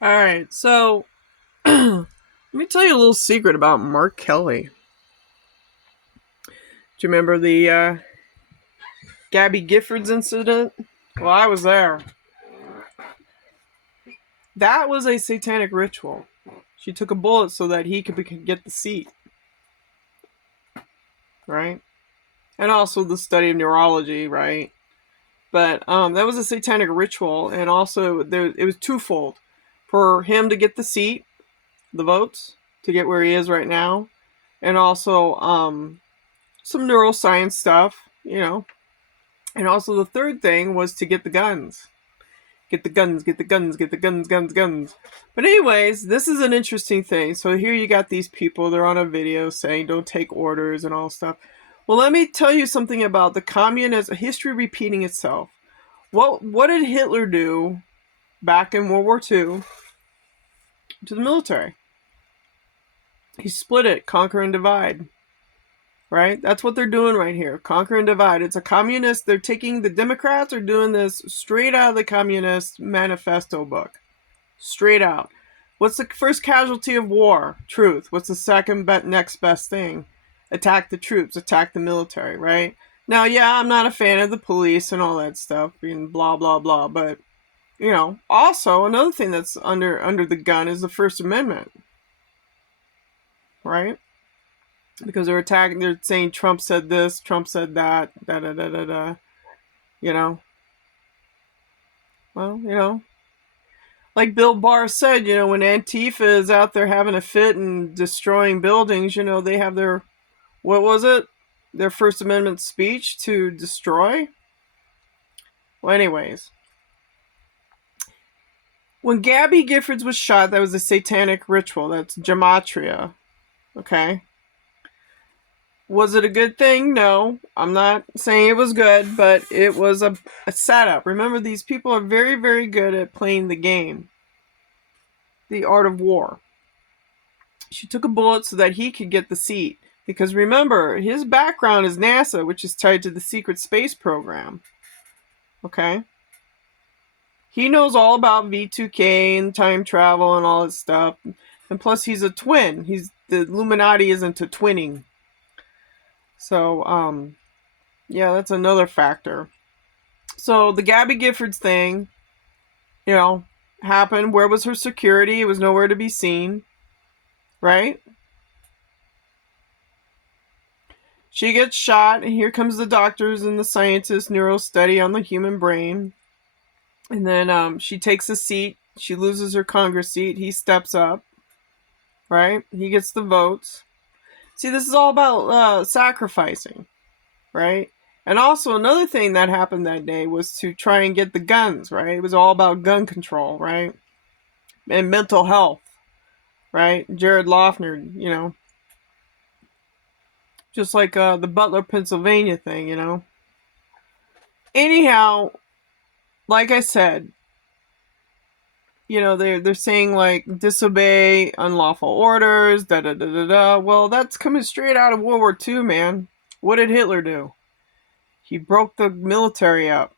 All right, so let me tell you a little secret about Mark Kelly. Do you remember the Gabby Giffords incident? Well, I was there. That was a satanic ritual. She took a bullet so that he could get the seat, right? And also the study of neurology, right? But that was a satanic ritual, and also it was twofold: for him to get the seat, the votes, to get where he is right now, and also some neuroscience stuff, And also the third thing was to get the guns. Get the guns, get the guns, get the guns. But anyways, this is an interesting thing. So here you got these people, they're on a video saying don't take orders and all stuff. Well, let me tell you something about the communist history repeating itself. What did Hitler do back in World War II to the military? He split it, conquer and divide. Right? That's what they're doing right here. Conquer and divide. It's a communist. The Democrats are doing this straight out of the Communist Manifesto book. Straight out. What's the first casualty of war? Truth. What's the second next best thing? Attack the troops, attack the military, right? Now, yeah, I'm not a fan of the police and all that stuff, and blah, blah, blah, but, also another thing that's under the gun is the First Amendment, right? Because they're saying Trump said this, Trump said that, da da da da da. You know, well, like Bill Barr said, when Antifa is out there having a fit and destroying buildings, they have what was it? Their First Amendment speech to destroy? Well, anyways. When Gabby Giffords was shot, that was a satanic ritual. That's gematria. Okay? Was it a good thing? No. I'm not saying it was good, but it was a setup. Remember, these people are very, very good at playing the game. The art of war. She took a bullet so that he could get the seat. Because remember, his background is NASA, which is tied to the secret space program. Okay? He knows all about V2K and time travel and all that stuff. And plus, he's a twin. The Illuminati isn't a twinning. So, yeah, that's another factor. So the Gabby Giffords thing, happened. Where was her security? It was nowhere to be seen. Right? She gets shot, and here comes the doctors and the scientists, neuro study on the human brain. And then she takes a seat. She loses her Congress seat. He steps up. Right? He gets the votes. See, this is all about sacrificing. Right? And also another thing that happened that day was to try and get the guns, right? It was all about gun control, right? And mental health, right? Jared Loughner, just like the Butler, Pennsylvania thing. Anyhow, like I said, they're saying like disobey unlawful orders, da da da da da. Well, that's coming straight out of World War II, man. What did Hitler do? He broke the military up.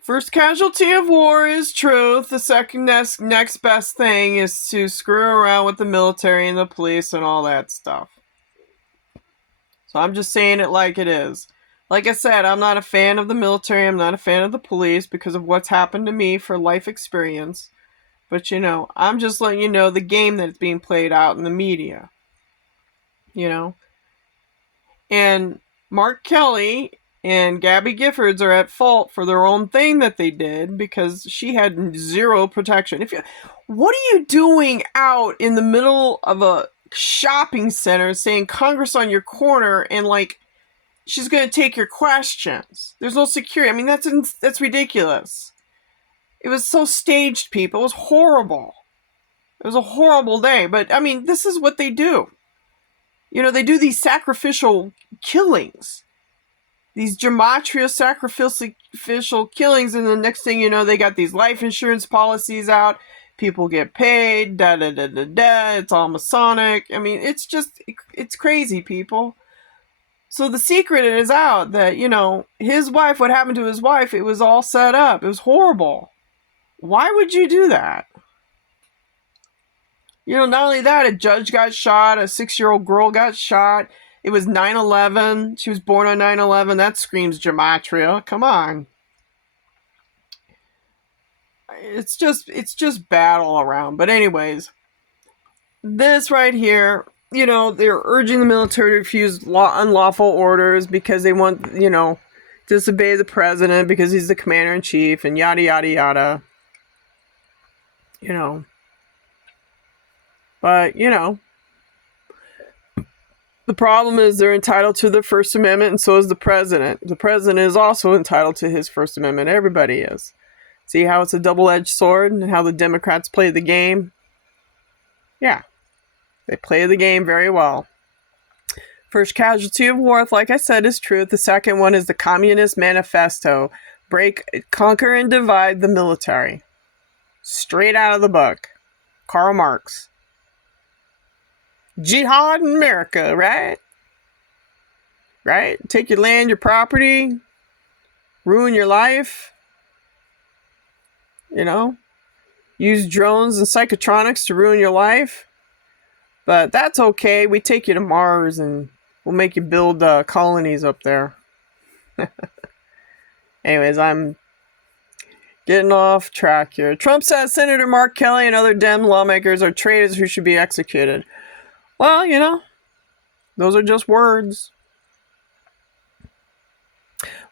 First casualty of war is truth. The second next best thing is to screw around with the military and the police and all that stuff. So I'm just saying it like it is. Like I said, I'm not a fan of the military. I'm not a fan of the police because of what's happened to me for life experience. But, I'm just letting you know the game that's being played out in the media. And Mark Kelly and Gabby Giffords are at fault for their own thing that they did because she had zero protection. What are you doing out in the middle of a shopping center saying Congress on your corner and like she's going to take your questions? There's no security. I mean, that's ridiculous. It was so staged, people. It was horrible. It was a horrible day. But, I mean, this is what they do. They do these sacrificial killings. These gematria sacrificial killings, and the next thing you know, they got these life insurance policies out. People get paid, da da da da da. It's all Masonic. I mean, it's crazy, people. So the secret is out that, his wife, what happened to his wife, it was all set up. It was horrible. Why would you do that? Not only that, a judge got shot, a 6-year-old girl got shot. It was 9/11. She was born on 9/11. That screams gematria. Come on. It's just bad all around. But anyways, this right here, they're urging the military to refuse unlawful orders because they want, disobey the president because he's the commander in chief and yada yada yada. But the problem is they're entitled to the First Amendment, and so is the president. The president is also entitled to his First Amendment. Everybody is. See how it's a double-edged sword and how the Democrats play the game? Yeah, they play the game very well. First casualty of war, like I said, is truth. The second one is the Communist Manifesto. Break, conquer, and divide the military. Straight out of the book. Karl Marx. Jihad in America, right? Right? Take your land, your property, ruin your life. Use drones and psychotronics to ruin your life. But that's okay. We take you to Mars and we'll make you build colonies up there. Anyways, I'm getting off track here. Trump says Senator Mark Kelly and other Dem lawmakers are traitors who should be executed. Well, those are just words.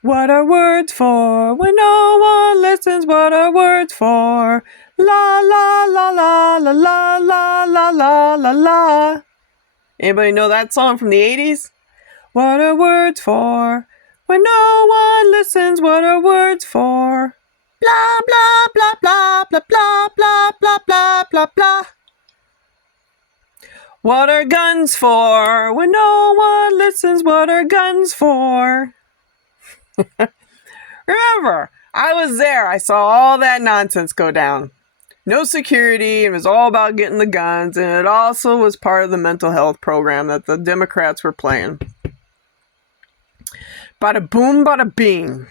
What are words for when no one listens? What are words for? La la la la la la la la la la la. Anybody know that song from the 80s? What are words for when no one listens? What are words for? Blah blah blah blah blah blah blah blah blah blah blah. What are guns for when no one listens? What are guns for? Remember, I was there. I saw all that nonsense go down. No security. It was all about getting the guns. And it also was part of the mental health program that the Democrats were playing. Bada boom, bada bing.